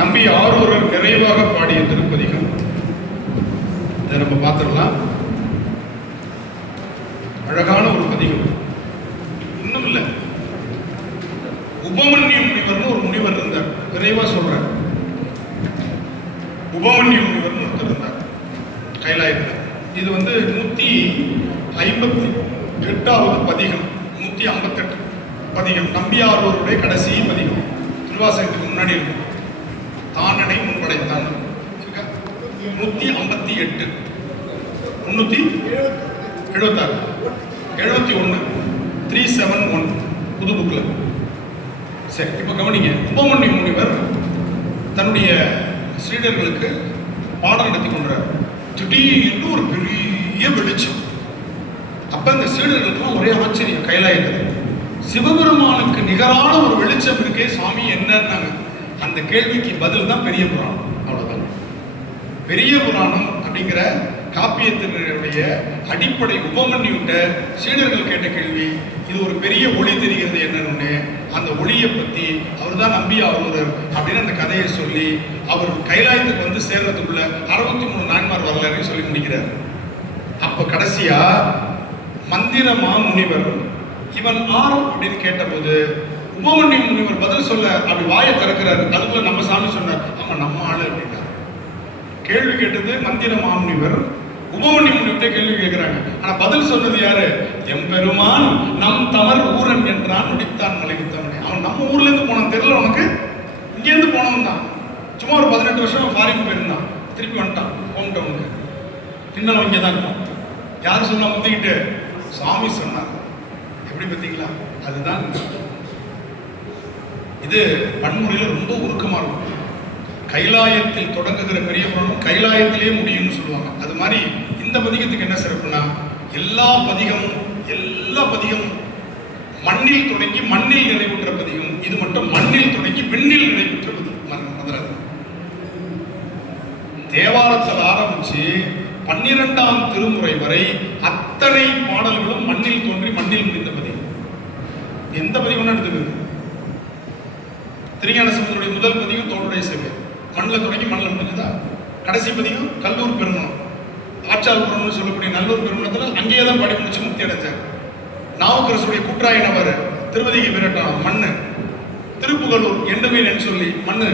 நம்பி ஆரூரர் நிறைவாக பாடிய திருப்பதிகம். இதை நம்ம பார்த்துடலாம். அழகான ஒரு பதிகம். இன்னும் இல்லை, உபமன்யு முனிவர்னு ஒரு முனிவர் இருந்தார். விரைவா சொல்றார். உபமன்யு முனிவர்னு ஒருத்தர் இருந்தார் கைலாயத்தில். இது 158வது பதிகம். 158 பதிகம் நம்பியாரூருடைய கடைசி பதிகம். திருவாசகத்துக்கு முன்னாடி இருக்கும். தானனை முன்படைத்தான் 158 376 71 371 புது புக்கில். சரி, இப்போ கவனிங்க. உபமன்யு முனிவர் தன்னுடைய சீடர்களுக்கு பாடம் நடத்தி கொண்டார். திடீர்னு ஒரு பெரிய வெளிச்சம். அப்ப இந்த சீடர்களுக்கு ஒரே ஆச்சரியம். கைலாயத்தில் சிவபெருமானுக்கு நிகரான ஒரு வெளிச்சம் இருக்கே சாமி, என்னன்னாங்க. அந்த கேள்விக்கு பதில் தான் பெரிய புராணம். அவ்வளவுதான். பெரிய புராணம் அப்படிங்கிற காப்பியத்தினுடைய அடிப்படை உபமன்யுட்ட சீடர்கள் கேட்ட கேள்வி இது. ஒரு பெரிய ஒளி தெரிகிறது என்னன்னு, அந்த ஒளியை பத்தி அவர் தான் நம்பியாரூரர் அப்படின்னு அந்த கதையை சொல்லி அவர் கைலாயத்துக்கு வந்து சேர்றதுக்குள்ள 63 நான்மார் வரலாறையும் சொல்லி முடிக்கிறார். அப்ப கடைசியா மந்திரமா முனிவர் இவன் ஆர் அப்படின்னு கேட்டபோது உபமன்யு முனிவர் பதில் சொல்ல அப்படி வாயை திறக்கிறாரு. அதுக்குள்ள நம்ம சாமி சொன்னார், ஆமா நம்ம ஆளு அப்படின்னார். கேள்வி கேட்டது மந்திர மாமுனிவர். உபமன்யு முனிவர்கிட்ட கேள்வி கேட்கிறாங்க. ஆனா பதில் சொன்னது யாரு? எம்பெருமான் நம் தமர் ஊரன் என்றான் முடித்தான் மலைவித்தவனே. அவன் நம்ம ஊர்ல இருந்து போனான். தெரியல உனக்கு? இங்க இருந்து போனவன் தான். சும்மா ஒரு 18 வருஷம் ஃபாரின் போயிருந்தான். திருப்பி வந்துட்டான் ஹோம் டவுனுக்கு. இன்னும் இங்கே தான் இருப்பான். யாரு சொன்னா முந்திக்கிட்டு? சாமி சொன்னார். எப்படி பார்த்தீங்களா? அதுதான் இது. பன்முறையில ரொம்ப உருக்கமா இருக்கும். கைலாயத்தில் தொடங்குகிற பெரிய புராணம் கைலாயத்திலேயே முடியும்னு சொல்லுவாங்க. அது மாதிரி இந்த பதிகத்துக்கு என்ன சிறப்புனா, எல்லா பதிகமும் மண்ணில் தொடங்கி மண்ணில் நிறைவுற்ற பதிகம். இது மட்டும் மண்ணில் தொடங்கி விண்ணில் நிறைவுற்ற பதிகம். தேவாரத்தில் ஆரம்பிச்சு 12ஆம் திருமுறை வரை அத்தனை பாடல்களும் மண்ணில் தோன்றி மண்ணில் முடிந்த பதிகம். எந்த பதிகம் எடுத்துக்கிறது? திருஞான சம்பந்தருடைய முதல் பதிகம் தோளுடைய சேவை, மண்ணில் தொடங்கி மண்ணில் முடிஞ்சதா. கடைசி பதிகம் கல்லூர் பெருமணம், ஆச்சால்புரம்னு சொல்லக்கூடிய நல்லூர் பெருமணத்தில் அங்கேயே தான் பாடி முடிச்சு முக்தி அடைஞ்சார். நாவுக்கரசுடைய கூற்றாயினவர் திருவதிகை விரட்டானம் மண்ணு, திருப்புகலூர் எண்டுமீன் சொல்லி மண்ணு.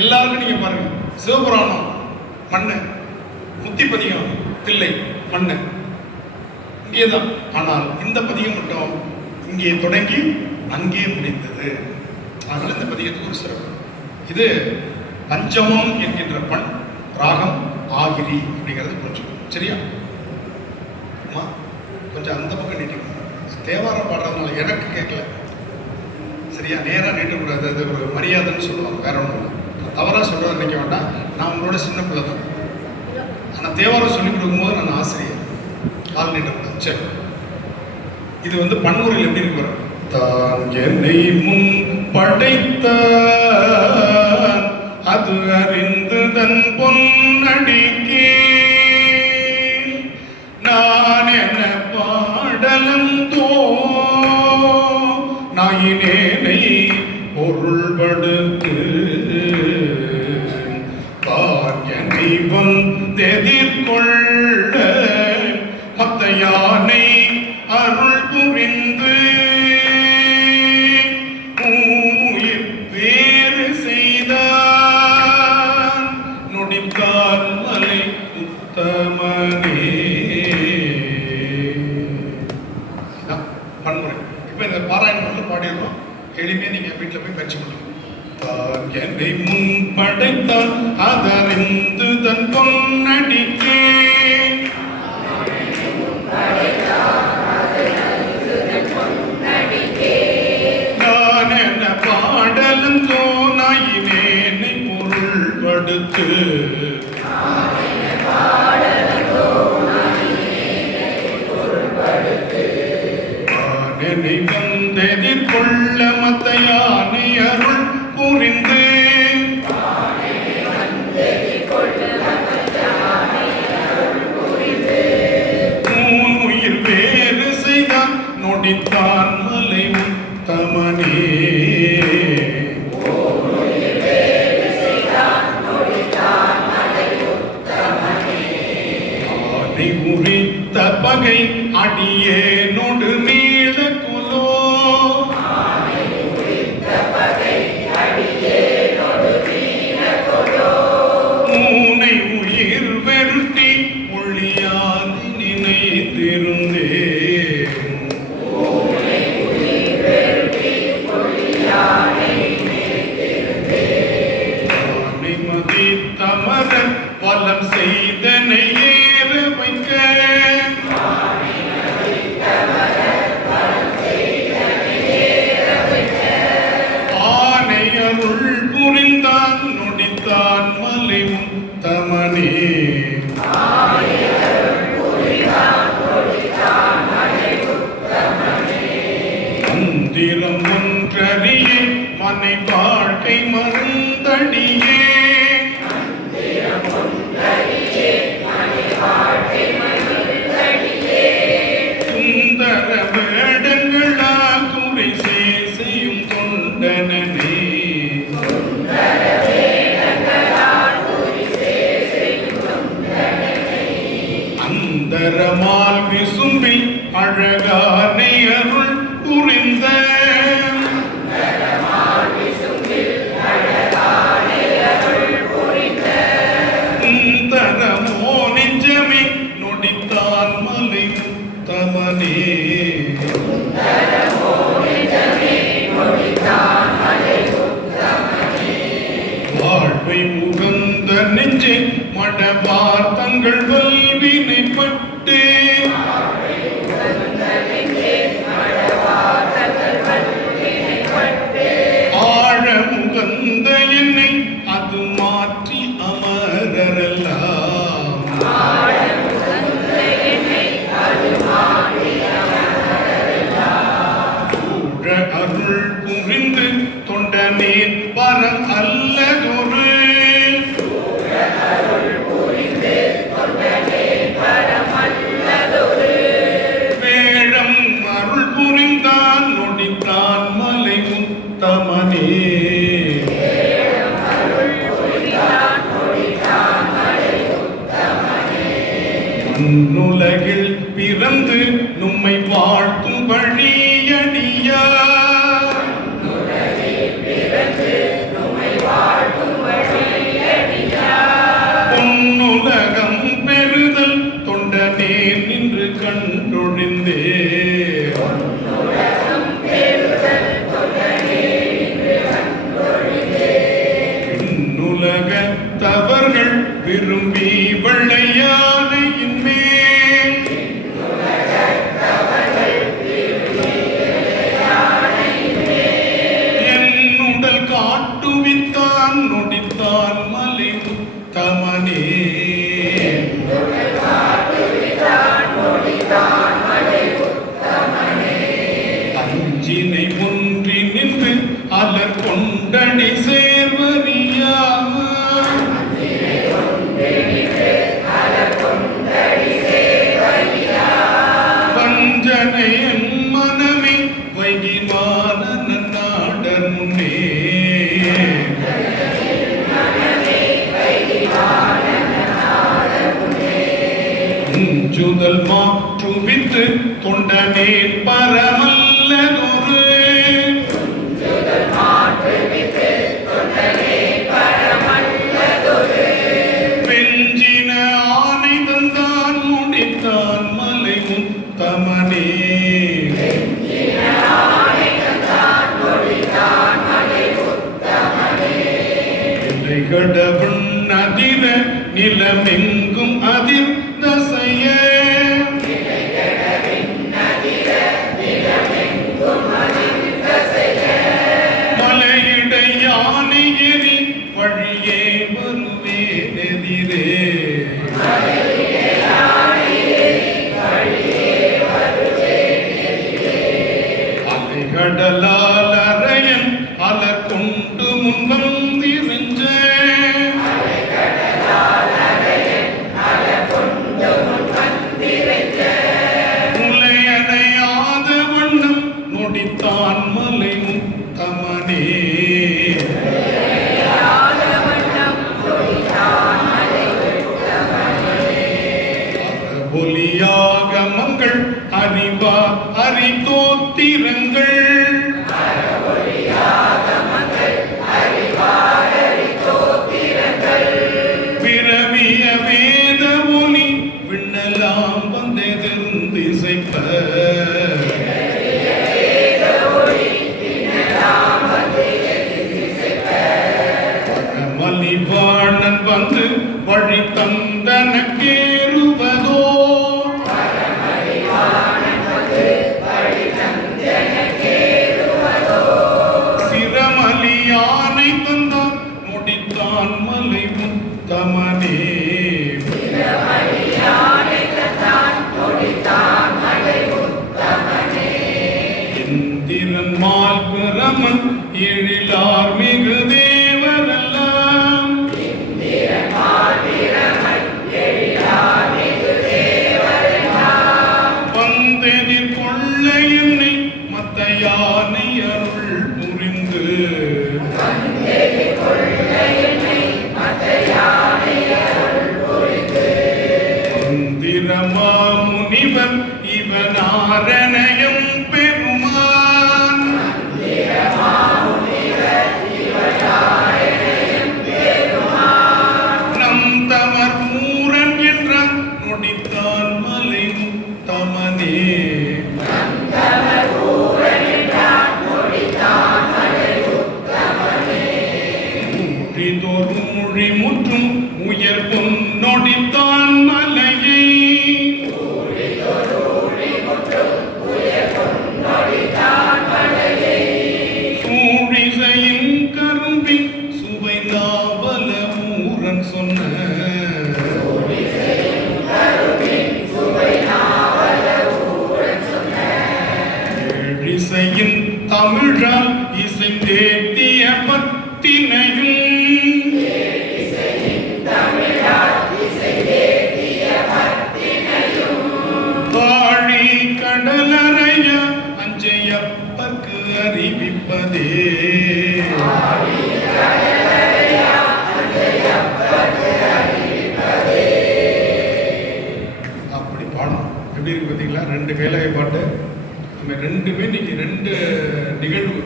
எல்லாருக்கும் நீங்க பாருங்க, சிவபுராணம் மண்ணு, முத்தி பதிகம் தில்லை மண்ணு, இங்கேதான். ஆனால் இந்த பதிகம் மட்டும் இங்கே தொடங்கி அங்கே முடிந்தது. அதனால இந்த பதிகத்துக்கு ஒரு சிறப்பு. இது பஞ்சமம் என்கின்ற பண் ராகம் ஆகிரி அப்படிங்கிறது கொஞ்சம் சரியா? கொஞ்சம் அந்த பக்கம் நீட்டிக்கணும். தேவாரம் பாடுறதுனால எனக்கு கேட்கல சரியா? நேராக நீட்டக்கூடாது. அது ஒரு மரியாதைன்னு சொல்லுவாங்க, வேற ஒன்றும் தவறாக சொல்கிறத நினைக்க வேண்டாம். நான் உங்களோட சின்ன பிள்ளை தான். ஆனால் தேவாரம் சொல்லிக் கொடுக்கும்போது நான் ஆசிரியர், கால் நீட்டக்கூடாது. சரி, இது பன்முறையில் எப்படி இருக்கு? தான் என்னை முன் படைத்த அது அறிந்து தன் பொன்னடிக்கே நான் என்ன பாடலந்தோ நாயினேனை பொருள்படுத்து தான் என்னை வந்தெதிர்கொள்ள மத்த யானை அருள் புரிந்து வேறு செய்தான் நொடித்தான் மலை உத்தமனே. பன்முறை. இப்ப இந்த பாராயணம் பாடிடுறோம். எளிமையா நீங்க வீட்டுல போய் பயிற்சி பண்ணுங்க. தான் என்னை முன் படைத்தான் அதறிந்து தன் பொன்னடிக்கே பாடலும் தோனாயினேனை பொருள்படுத்து ஆனனை வந்தெதிர்கொள்ள மத்த யானை அருள் புரிந்து மூன் உயிர் வேறு செய்தான் நொடித்தான் மலை உத்தமனே. மனம் செய்தனை ஏற வைக்க ஆனை அருள் புரிந்தான் நொடித்தான் மலை உத்தமனே மந்திரம் ஒன்றறியே மனை வாழ்க்கை மருந்தடியே சுந்தர வேடங்களால் துறை செய்யும் தொண்டனே அந்தரமால் விசும்பில் அழகானை அருள் புரிந்த தரமோ நெஞ்சமே நொடித்தான் மலை உத்தமனே வாழ்வை உகந்த நெஞ்சே மடவார் தங்கள் வல்வினைப்பட்டு ஆழமுகந்த என்னை அது மாற்றி அமரரெல்லாம் சூழ அருள் புரிந்து தொண்டனே வரம் அல்லதொரு வேழம் அருள் புரிந்தான் நொடித்தான் மலை உத்தமனே மண்ணுலகில் பிறந்து நும்மை வாழ்த்தும் வழியடியா பொன்னுலகம் பெறுதல் தொண்டனே நின்று கண்டொழிந்தே விண்ணுலகத்தவர்கள் விரும்பி வெள்ளையானையின் மேல் என்னுடல் காட்டுவித்தான் நொடித்தான் மலை உத்தமனே அஞ்சினை ஒன்றி நின்று அலர் கொண்டடி சேர்வரியா வஞ்சனை என் மனமே வைகிமான நாடர் முன்னே உஞ்சுதல் மாற்றுவித்து தொண்டனே பரமல்லதொரு வெஞ்சின ஆனை தந்தான் முடித்தான் மலை உத்தமனே கடவன் அதிர நிலமெங்கும் அதிர் தசைய மலையிடை யானை எரி வழியே வருவேனெதிரே அலைகடலால் அரையன் அலர் கொண்டு முன் வந்திருஞ்ச முலையணையாத வண்ணம் நொடித்தான் மலை உத்தமனே ஒலியாக மங்கள் அறிவா அறிதோத்திரங்கள் விரவிய வேத ஒலி விண்ணலாம் வந்தெதிர்ந்திசைப்ப மலிவாணன் வந்து வழி தந்த யானை தந்தான் முடித்தான் மலை முத்தமனே. இந்திரன் மால் பிரமன் எழிலார் மிகு தேவரெல்லாம் வந்தெதிர் கொள்ள என்னை மத்த யானை அருள் புரிந்து மந்திரமா முனிவர் இவனாரணயம் பெருமான் நம் தமர் மூரன் என்றான் நொடித்தான் மலை முத்தமனே. ஊழிதொரு முற்றும் உயர் பொன்னொடித்தான் மலையை சூழிசையின் கரும்பின் சுவை நாவல மூரன் சொன்ன ஏழிசையின் தமிழால் இசைந்தேத்திய பத்தினையும் வாழி கடலறைய அஞ்சையப்பர்க்கு அறிவிப்பதே. அப்படி பாடணும். எப்படி இருக்கு பார்த்தீங்களா? 2 கைலாய பாட்டு. நம்ம ரெண்டுமே இன்னைக்கு 2 நிகழ்வு,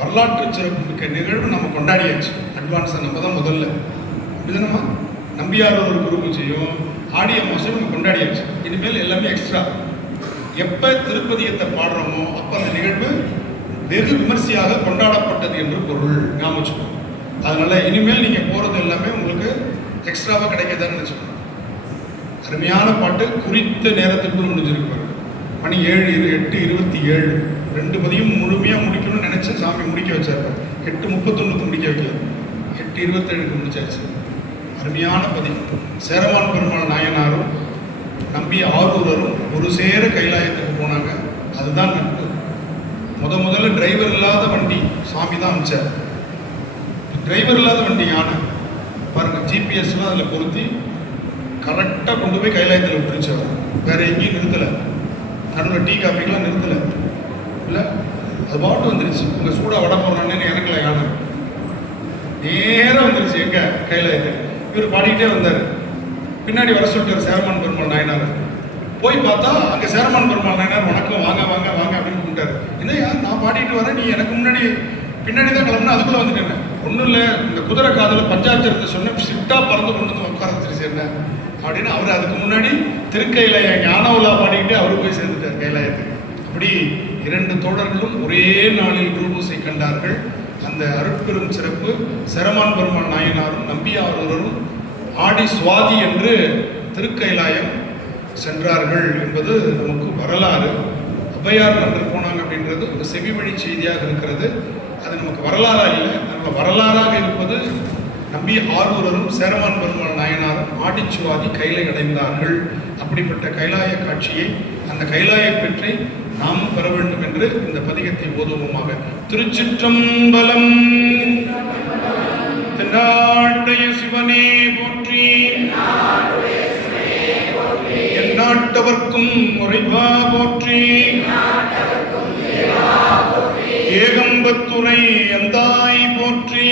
வரலாற்று சிறப்பு மிக்க நிகழ்வு நம்ம கொண்டாடியாச்சு. அட்வான்ஸாக நம்ம தான் முதல்ல அப்படிதானம்மா. நம்பியார் ஒரு குரு பூஜையும் ஆடி அமாவாசையும் நம்ம கொண்டாடியாச்சு. இனிமேல் எல்லாமே எக்ஸ்ட்ரா. எப்போ திருப்பதியத்தை பாடுறோமோ அப்போ அந்த நிகழ்வு வெகு விமர்சையாக கொண்டாடப்பட்டது என்று பொருள் ஞாபகம் வச்சுக்கணும். அதனால இனிமேல் நீங்கள் போகிறது எல்லாமே உங்களுக்கு எக்ஸ்ட்ராவாக கிடைக்கதான்னு நினச்சிக்கணும். அருமையான பாட்டு, குறித்த நேரத்திற்குள் முடிஞ்சிருக்கு. மணி 7:27 2 பதியும் முழுமையாக முடிக்கணும்னு நினச்சி சாமி முடிக்க வச்சார். 8:31 முடிக்க வைக்கல, 8:27 முடிச்சாச்சு. அருமையான பதிவு. சேரமான் பெருமாள் நாயனாரும் நம்பி ஆரூரரும் ஒரு சேர கைலாயத்துக்கு போனாங்க. அதுதான் நட்பு. முதல்ல டிரைவர் இல்லாத வண்டி சாமி தான் அனுப்பிச்சார். டிரைவர் இல்லாத வண்டி யானை பாருங்க, ஜிபிஎஸ்லாம் அதில் பொருத்தி கரெக்டாக கொண்டு போய் கைலாயத்தில் விட்டுருச்சவர். வேற எங்கேயும் நிறுத்தலை, நடுவில் டீ காஃபிக்கெலாம் நிறுத்தலை. இல்லை, அது பாட்டு வந்துருச்சு. உங்கள் சூடாக வட போடணுன்னு எனக்குல யானை நேராக வந்துருச்சு. எங்க கைலாயத்துக்கு இவர் பாடிக்கிட்டே வந்தார். பின்னாடி வர சொல்லிட்டார் சேரமான் பெருமாள் நாயனார். போய் பார்த்தா அங்கே சேரமான் பெருமாள் நாயனார் வணக்கம், வாங்க வாங்க வாங்க அப்படின்னு கூப்பிட்டாரு. என்னையா நான் பாடிட்டு வரேன், நீ எனக்கு முன்னாடி பின்னாடி தான் கிளம்புனா அதுக்குள்ளே வந்துட்டேன். ஒன்றும் இல்லை, இந்த குதிரை காதில் பஞ்சாட்சரத்தை சொன்ன ஷிஃப்டாக பறந்து கொண்டு வந்து உட்கார வச்சிருச்சு என்ன அப்படின்னு அவர் அதுக்கு முன்னாடி திருக்கையிலாய ஞானவுலா பாடிக்கிட்டு அவரு போய் சேர்ந்துட்டார் கைலாயத்துக்கு. அப்படி 2 தோழர்களும் ஒரே நாளில் குருபூசை கண்டார்கள். அந்த அருட்பெரும் சிறப்பு. சேரமான் பெருமாள் நாயனாரும் நம்பியாரூரரும் ஆடி சுவாதி என்று திருக்கைலாயம் சென்றார்கள் என்பது நமக்கு வரலாறு. ஔவையார் அன்று போனாங்க அப்படின்றது ஒரு செவி வழி செய்தியாக இருக்கிறது. அது நமக்கு வரலாறாக இல்லை, நம்ம வரலாறாக இருப்பது நம்பி ஆரூரரும் சேரமான் பெருமாள் நாயனாரும் ஆடிச்சுவாதி கைலை அடைந்தார்கள். அப்படிப்பட்ட கைலாய காட்சியை, அந்த கைலாய பெற்றை நாமும் பெற வேண்டும் என்று இந்த பதிகத்தை ஓதுவோமாக. திருச்சிற்றம்பலம். தென்னாட்டுடைய சிவனே போற்றி, எந்நாட்டவர்க்கும் உறைவா போற்றி, ஏகம்பத்துரை எந்தாய் போற்றி,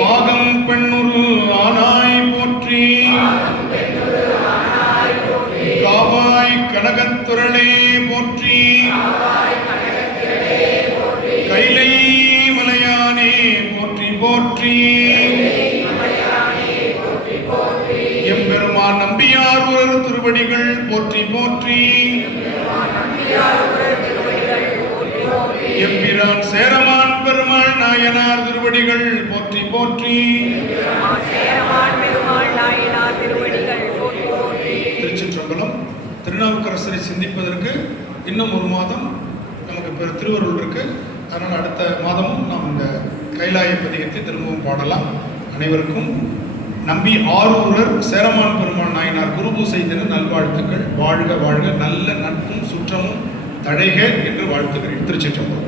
பாகம் பெண்ணுரு ஆனாய் போற்றி, காவாய் கனகத்துரளே போற்றி, கைலை மலையானே போற்றி போற்றி, எம்பெருமான் நம்பியாரூரர் திருவடிகள் போற்றி போற்றி, எம்பிரான் சேரமான் பெருமாள் நாயனார் திருவடிகள் போற்றி போற்றி. திருச்சிற்றம்பலம். திருநாவுக்கரசரை சிந்திப்பதற்கு இன்னும் 1 மாதம் நமக்கு திருவருள் இருக்கு. அதனால் அடுத்த அடுத்த மாதமும் நாம் இந்த கைலாய பதிகத்தை திரும்பவும் பாடலாம். அனைவருக்கும் நம்பி ஆரூரர் சேரமான் பெருமாள் நாயனார் குருபூசை தின நல்வாழ்த்துக்கள். வாழ்க வாழ்க, நல்ல நட்பும் சுற்றமும் தழைக என்று வாழ்த்துகிறேன். திருச்சிற்றம்பலம்.